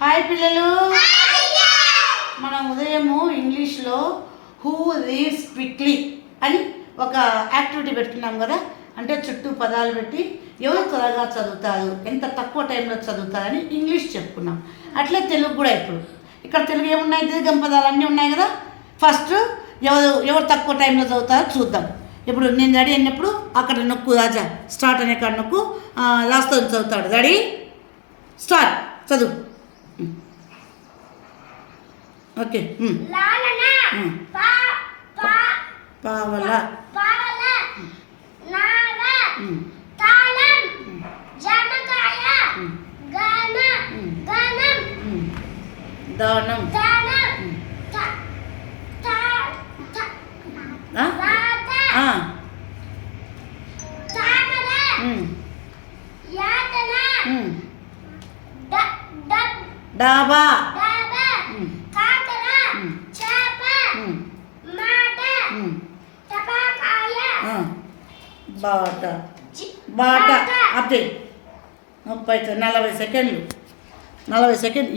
Hi పిల్లలు, మనం ఉదయము ఇంగ్లీష్లో హూ రీడ్స్ క్విక్లీ అని ఒక యాక్టివిటీ పెట్టుకున్నాం కదా. అంటే చుట్టూ పదాలు పెట్టి ఎవరు త్వరగా చదువుతారు, ఎంత తక్కువ టైంలో చదువుతారని ఇంగ్లీష్ చెప్పుకున్నాం. అట్లే తెలుగు కూడా ఇప్పుడు ఇక్కడ తెలుగు ఏమున్నాయి, దీర్ఘం పదాలు అన్నీ ఉన్నాయి కదా. ఫస్ట్ ఎవరు తక్కువ టైంలో చదువుతారో చూద్దాం. ఇప్పుడు నేను రెడీ అయినప్పుడు అక్కడ నొక్కు, రాజా స్టార్ట్ అనే కాడ నొక్కు, లాస్ట్తో చదువుతాడు. రెడీ స్టార్ట్, చదువు. ఓకే. పావల, దానం, డాబా, బాట, బాట. అప్డేట్ 40 సెకండ్లు.